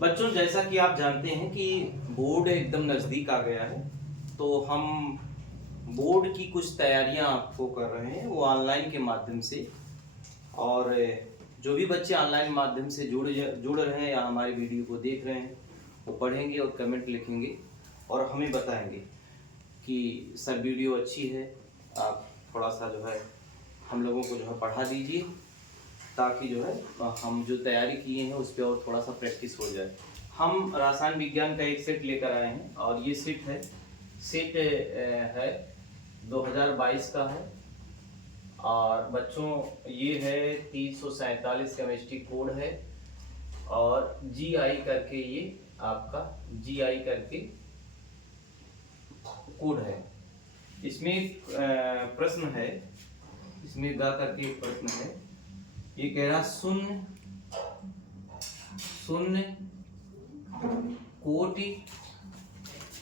बच्चों, जैसा कि आप जानते हैं कि बोर्ड एकदम नज़दीक आ गया है, तो हम बोर्ड की कुछ तैयारियां आपको कर रहे हैं वो ऑनलाइन के माध्यम से। और जो भी बच्चे ऑनलाइन माध्यम से जुड़ रहे हैं या हमारी वीडियो को देख रहे हैं, वो पढ़ेंगे और कमेंट लिखेंगे और हमें बताएंगे कि सर वीडियो अच्छी है, आप थोड़ा सा जो है हम लोगों को जो है पढ़ा दीजिए, ताकि जो है हम जो तैयारी किए हैं उस पर और थोड़ा सा प्रैक्टिस हो जाए। हम रसायन विज्ञान का एक सेट लेकर आए हैं और ये सेट है 2022 का है। और बच्चों ये है 347 केमिस्ट्री कोड है और जीआई करके ये आपका जीआई करके कोड है। इसमें एक प्रश्न है, इसमें गा करके एक प्रश्न है। ये कह रहा शून्य शून्य कोटि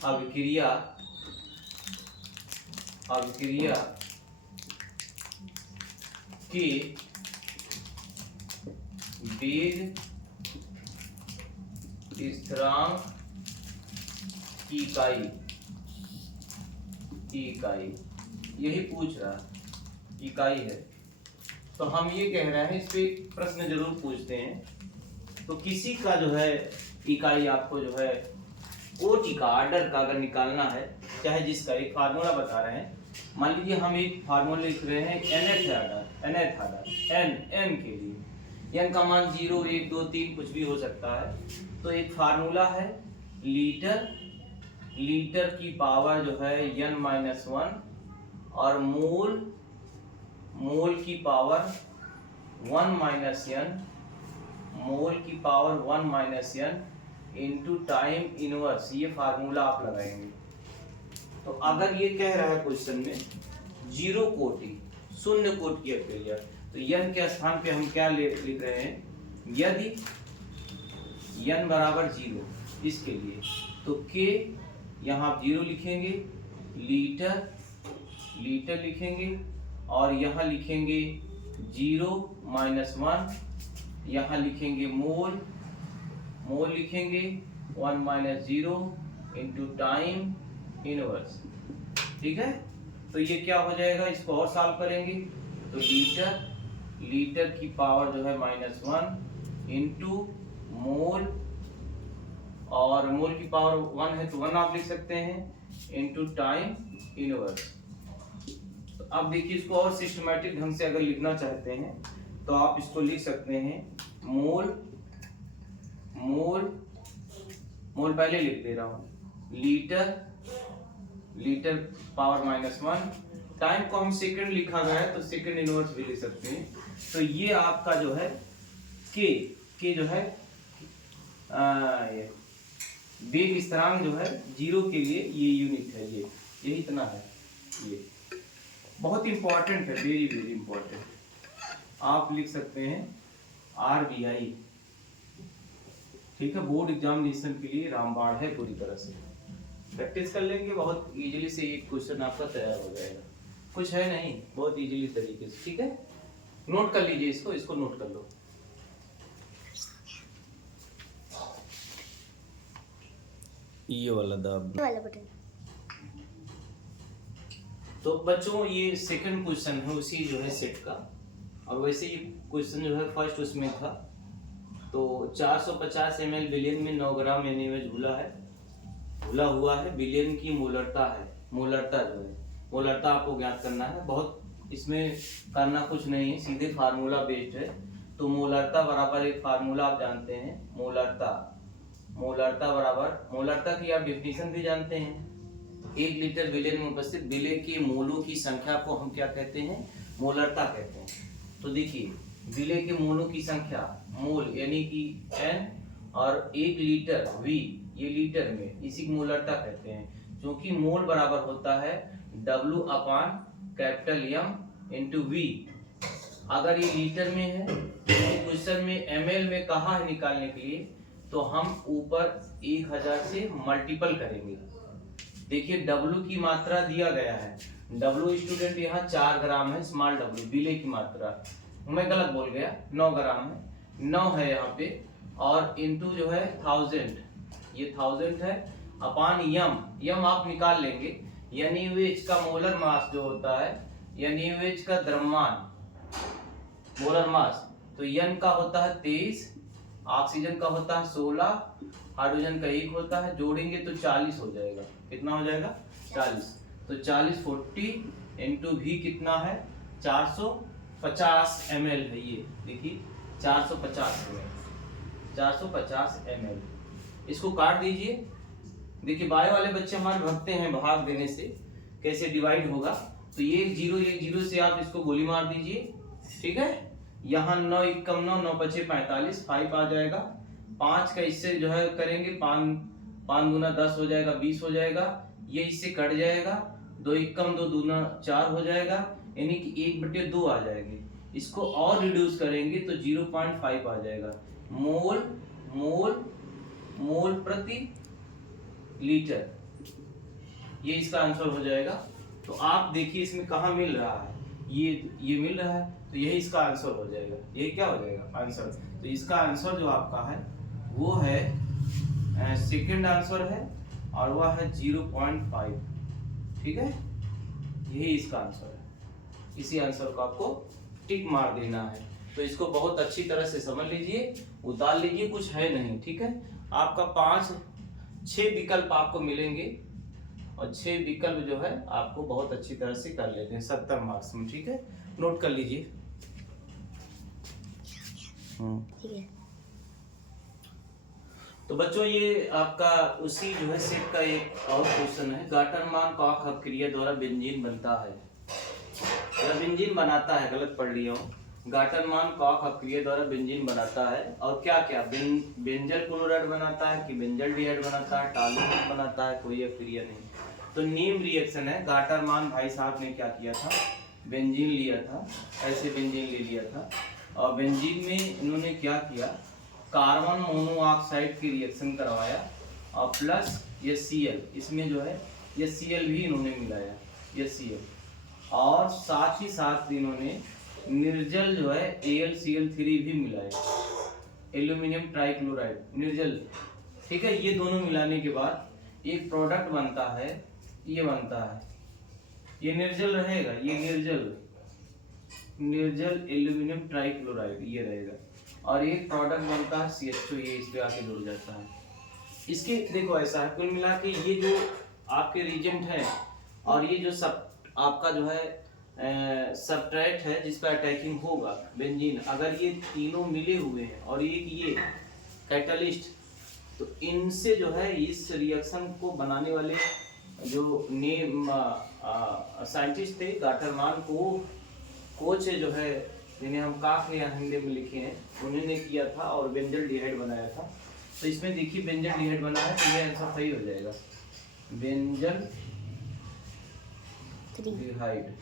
अभिक्रिया के वेग स्थिरांक की इकाई यही पूछ रहा है, इकाई है। तो हम ये कह रहे हैं, इस पे प्रश्न जरूर पूछते हैं। तो किसी का जो है इकाई आपको जो है कोटि का ऑर्डर का अगर निकालना है, चाहे जिसका एक फार्मूला बता रहे हैं। मान लीजिए हम एक फार्मूला लिख रहे हैं nth ऑर्डर n के लिए। n का मान 0, 1, 2, 3 कुछ भी हो सकता है। तो एक फार्मूला है लीटर की पावर जो है n-1 और मोल की power 1 n into time inverse. ये फार्मूला आप लगाएंगे। तो अगर ये कह रहा है क्वेश्चन में जीरो कोटि, शून्य कोटि की अभिक्रिया, तो n के स्थान पे हम क्या लिख रहे हैं, यदि n बराबर 0 इसके लिए, तो k यहाँ आप 0 लिखेंगे, लीटर लिखेंगे और यहाँ लिखेंगे 0-1, यहाँ लिखेंगे मोल लिखेंगे 1-0 इंटू टाइम इनवर्स। ठीक है, तो ये क्या हो जाएगा, इसको और सॉल्व करेंगे तो लीटर की पावर जो है -1 इंटू मोल, और मोल की पावर 1 है तो 1 आप लिख सकते हैं, इंटू टाइम इनवर्स। तो अब देखिए, इसको और सिस्टमैटिक ढंग से अगर लिखना चाहते हैं तो आप इसको लिख सकते हैं मोल पहले लिख दे रहा हूं, लीटर पावर -1, टाइम को हम सेकंड लिखा गया है तो सेकंड इनवर्स भी लिख सकते हैं। तो ये आपका जो है के जो है वेग स्थिरांक जो है 0 के लिए ये यूनिट है, ये इतना है। ये बहुत इंपॉर्टेंट है, वेरी वेरी इंपॉर्टेंट। आप लिख सकते हैं RBI। ठीक है, बोर्ड एग्जामिनेशन के लिए रामबाण है पूरी तरह से। प्रैक्टिस कर लेंगे, बहुत इजीली से एक क्वेश्चन आपका तैयार हो जाएगा। कुछ है नहीं, बहुत इजीली तरीके से। ठीक है, नोट कर लीजिए, इसको नोट कर लो। ये वाला बटन। तो बच्चों, ये सेकंड क्वेश्चन है उसी जो है सेट का, और वैसे ये क्वेश्चन जो है फर्स्ट उसमें था। तो 450 ml बिलियन में 9 ग्राम एनएच घुला हुआ है। बिलियन की मोलरता है, मोलरता जो है, मोलरता आपको ज्ञात करना है। बहुत इसमें करना कुछ नहीं है, सीधे फार्मूला बेस्ड है। तो मोलरता बराबर एक फार्मूला आप जानते हैं, मोलरता बराबर, मोलरता की आप डेफिनेशन भी जानते हैं, 1 लीटर बिलियन में उपस्थित बिलियन के मोलों की संख्या को हम क्या कहते हैं, मोलरता कहते हैं। तो देखिए, बिलियन के मोलों की संख्या, मोल यानी कि n, और 1 लीटर V, ये लीटर में, इसी को मोलरता कहते हैं। क्योंकि मोल बराबर होता है W/M इंटू V। अगर ये लीटर में है तो क्वेश्चन में ml में कहा है निकालने के लिए, तो हम ऊपर 1000 से मल्टीपल करेंगे। देखिए, W की मात्रा दिया गया है, W स्टूडेंट यहाँ 4 ग्राम है, स्मॉल w, बिले की मात्रा मैं गलत बोल गया, 9 ग्राम है, 9 है यहाँ पे। और इनटू जो है 1000, ये 1000 है, अपान यम आप निकाल लेंगे। NaOH का मोलर मास जो होता है, NaOH का द्रव्यमान मोलर मास, तो N का होता है 23, ऑक्सीजन का होता है 16, हाइड्रोजन का 1 होता है, जोड़ेंगे तो 40 हो जाएगा। कितना हो जाएगा? 40। तो 40 40 इंटू भी कितना है? 450 ml है। ये देखिए 450 ml, 450 ml। इसको काट दीजिए। देखिए बायो वाले बच्चे हमारे भगते हैं भाग देने से, कैसे डिवाइड होगा। तो ये 1 0 से आप इसको गोली मार दीजिए, ठीक है। यहाँ 9 एकम 9, 9 पचे 45, 5 आ जाएगा। 5 का इससे जो है करेंगे, 5 दूना 10 हो जाएगा, 20 हो जाएगा। ये इससे कट जाएगा, 2 एकम 2 दूना 4 हो जाएगा, यानी कि 1/2 आ जाएगी। इसको और रिड्यूस करेंगे तो 0.5 आ जाएगा, मोल मोल मोल प्रति लीटर। ये इसका आंसर हो जाएगा। तो आप देखिए इसमें कहाँ मिल रहा है, ये मिल रहा है, तो यही इसका आंसर हो जाएगा। ये क्या हो जाएगा? आंसर। तो इसका आंसर जो आपका है वो है सेकंड आंसर है, और वह है 0.5, ठीक है। यही इसका आंसर है। इसी आंसर को आपको टिक मार देना है। तो इसको बहुत अच्छी तरह से समझ लीजिए, उतार लीजिए, कुछ है नहीं, ठीक है। आपका 6 विकल्प आपको मिलेंगे, और 6 विकल्प जो है आपको बहुत अच्छी तरह से कर लेते हैं 70 मार्क्स में, ठीक है। नोट कर लीजिए। ठीक है। तो बच्चों ये आपका उसी जो है सेट का एक और क्वेश्चन है। गाटरमान कॉक अपक्रिया द्वारा बेंजीन बनता है, या बेंजीन बनाता है, गलत पढ़ लिया हूँ। गाटरमान कॉक अपक्रिया द्वारा बेंजीन बनाता है, और क्या क्या बेंजल क्लोराइड बनाता है कि बेंजल डिहाइड बनाता है, टॉलुएट बनाता है, कोई अपक्रिया नहीं। तो नीम रिएक्शन है। गाटरमान भाई साहब ने क्या किया था, बेंजीन लिया था, ऐसे बेंजीन ले लिया था, और बेंजीन में इन्होंने क्या किया, कार्बन मोनोऑक्साइड की रिएक्शन करवाया, और प्लस ये Cl, इसमें जो है ये Cl भी इन्होंने मिलाया, ये Cl, और साथ ही साथ इन्होंने निर्जल जो है AlCl3 भी मिलाया, एल्यूमिनियम ट्राइक्लोराइड निर्जल, ठीक है। ये दोनों मिलाने के बाद एक प्रोडक्ट बनता है, ये बनता है, ये निर्जल रहेगा, ये निर्जल एल्यूमिनियम ट्राइक्लोराइड ये रहेगा, और एक प्रोडक्ट बनता है CH2, ये इस पे आके जुड़ जाता है। इसके देखो ऐसा है, कुल मिला के ये जो आपके रिएजेंट है, और ये जो सब आपका जो है सबट्रैक्ट है जिसका अटैकिंग होगा बेंजीन, अगर ये तीनों मिले हुए हैं और ये कैटलिस्ट, तो इनसे जो है इस रिएक्शन को बनाने वाले जो नेम साइंटिस्ट थे गाटरमान को कोच जो है, जिन्हें हम काफ या हिंदी में लिखे हैं, उन्होंने किया था और बेंजल डिहाइड बनाया था। तो इसमें देखिए बेंजल डिहाइड बना है, तो ये आंसर सही हो जाएगा, बेंजल डिहाइड,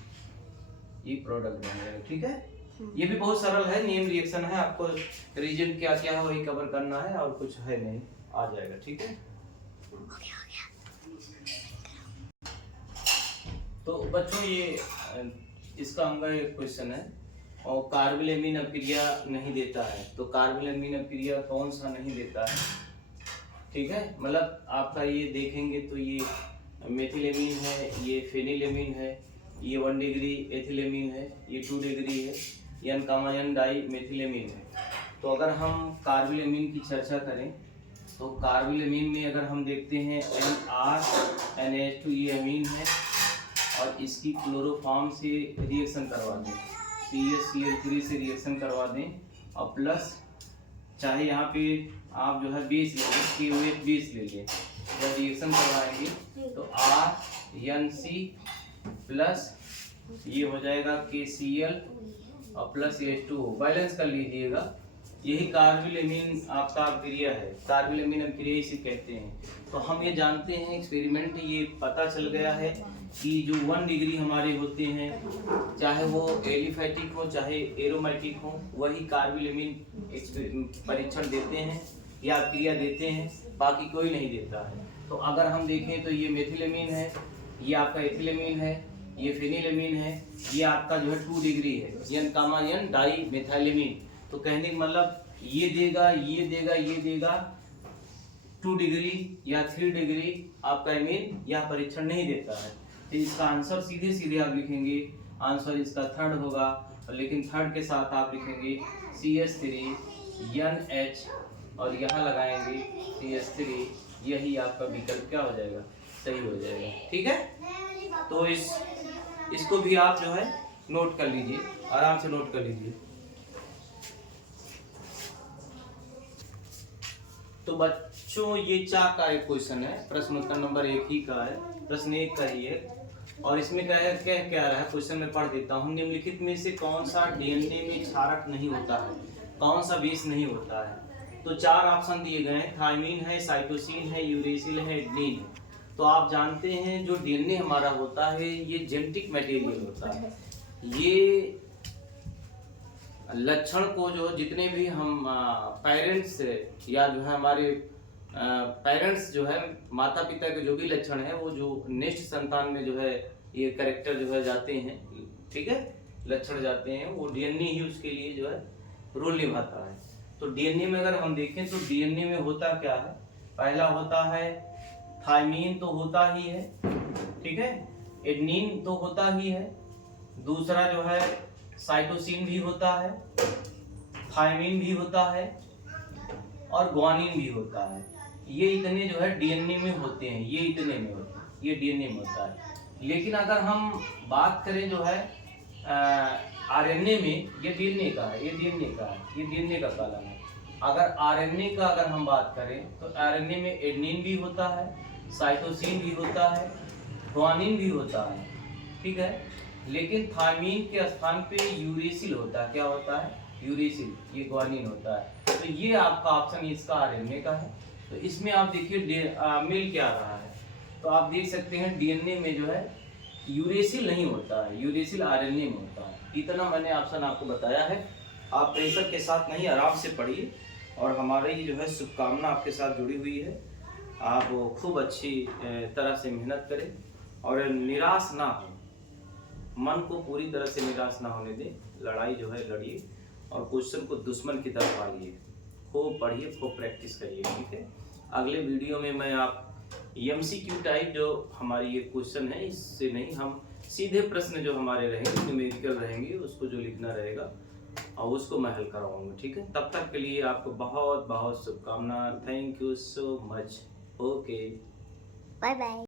ये प्रोडक्ट बन जाएगा, ठीक है। ये भी बहुत सरल है, नेम रिएक्शन है, आपको रीजन क्या क्या है वही कवर करना है, और कुछ है नहीं, आ जाएगा, ठीक है। तो बच्चों ये इसका अंग एक क्वेश्चन है, और कार्बामेलीन अपक्रिया नहीं देता है, तो कार्बामेलीन अपक्रिया कौन सा नहीं देता है, ठीक है। मतलब आपका ये देखेंगे तो ये मेथिलेमीन है, ये फेनिलेमीन है, ये 1 डिग्री एथिलेमीन है, ये 2 डिग्री है, N डाई मेथिलेमीन है। तो अगर हम कार्बामेलीन की चर्चा करें तो कार्बामेलीन में अगर हम देखते हैं NR NH2 ये अमीन है, और इसकी क्लोरोफॉर्म से रिएक्शन करवा दें, CH3 से रिएक्शन करवा दें, और प्लस चाहे यहाँ पे आप जो है बेस ले लें, KOH बेस ले लें, जब रिएक्शन करवाएंगे तो RNC प्लस ये हो जाएगा KCl और प्लस H2O, बैलेंस कर लीजिएगा। यही कार्बामेलीन आपका अपक्रिया है, कार्बामेलीन अपक्रिया इसे कहते हैं। तो हम ये जानते हैं, एक्सपेरिमेंट ये पता चल गया है कि जो 1 डिग्री हमारे होते हैं, चाहे वो एलिफैटिक हो चाहे एरोमेटिक हो, वही कार्बामेलीन परीक्षण देते हैं या अपक्रिया देते हैं, बाकी कोई नहीं देता है। तो अगर हम देखें तो ये मेथिलेमीन है, ये आपका एथिलेमीन है, ये फेनिलेमीन है, ये आपका जो है 2 डिग्री है, N डाई मेथिलेमीन। तो कहने का मतलब ये देगा, ये देगा, ये देगा 2 डिग्री या 3 डिग्री आपका मीन यह परीक्षण नहीं देता है। तो इसका आंसर सीधे सीधे आप लिखेंगे, आंसर इसका थर्ड होगा, लेकिन थर्ड के साथ आप लिखेंगे CH3NH और यहाँ लगाएंगे CH3, यही आपका विकल्प क्या हो जाएगा, सही हो जाएगा। ठीक है, तो इसको भी आप जो है नोट कर लीजिए, आराम से नोट कर लीजिए। तो बच्चों ये 4 का एक क्वेश्चन है, प्रश्न उत्तर नंबर 1 ही का है, प्रश्न 1 का ही है। और इसमें क्या है, क्या रहा है क्वेश्चन में पढ़ देता हूँ। निम्नलिखित में से कौन सा डीएनए में क्षारक नहीं होता है, कौन सा बेस नहीं होता है? तो 4 ऑप्शन दिए गए हैं, थायमीन है, साइटोसिन है, यूरेसिल है, एडेनिन है। तो आप जानते हैं जो डीएनए हमारा होता है ये जेनेटिक मटेरियल होता है। ये लक्षण को जो जितने भी हम पेरेंट्स या जो है हमारे पेरेंट्स जो है माता पिता के जो भी लक्षण है वो जो नेक्स्ट संतान में जो है ये कैरेक्टर जो है जाते हैं, ठीक है, लक्षण जाते हैं, वो डीएनए ही उसके लिए जो है रोल निभाता है। तो डीएनए में अगर हम देखें तो डीएनए में होता क्या है, पहला होता है थायमीन तो होता ही है, ठीक है, एडेनिन तो होता ही है, दूसरा जो है साइटोसिन भी होता है, थायमीन भी होता है और ग्वानिन भी होता है। ये इतने जो है डीएनए में होते हैं, ये इतने में होते हैं, ये डीएनए में होता है। लेकिन अगर हम बात करें जो है आरएनए में, ये डीएनए का है, ये डीएनए का है, ये डीएनए का कॉलम है। अगर आरएनए का अगर हम बात करें तो आरएनए में एडेनिन भी होता है, साइटोसिन भी होता है, ग्वानिन भी होता है, ठीक है। लेकिन थायमीन के स्थान पे यूरेसिल होता है, क्या होता है, यूरेसिल, ये ग्वानिन होता है। तो ये आपका ऑप्शन इसका आरएनए का है। तो इसमें आप देखिए मिल क्या रहा है, तो आप देख सकते हैं डीएनए में जो है यूरेसिल नहीं होता है, यूरेसिल आरएनए में होता है। इतना मैंने ऑप्शन आपको बताया है, आप प्रेशर के साथ नहीं, आराम से पढ़िए। और हमारे ही जो है शुभकामना आपके साथ जुड़ी हुई है, आप खूब अच्छी तरह से मेहनत करें और निराश ना हो, मन को पूरी तरह से निराश ना होने दें, लड़ाई जो है लड़िए और क्वेश्चन को दुश्मन की तरफ आइए, खूब पढ़िए, खूब प्रैक्टिस करिए, ठीक है। अगले वीडियो में मैं आप एमसीक्यू टाइप जो हमारी ये क्वेश्चन है इससे नहीं, हम सीधे प्रश्न जो हमारे रहेंगे, न्यूमेरिकल रहेंगे, उसको जो लिखना रहेगा और उसको मैं हल करवाऊंगा, ठीक है। तब तक के लिए आपको बहुत बहुत शुभकामना। Thank you so much. Okay, bye bye.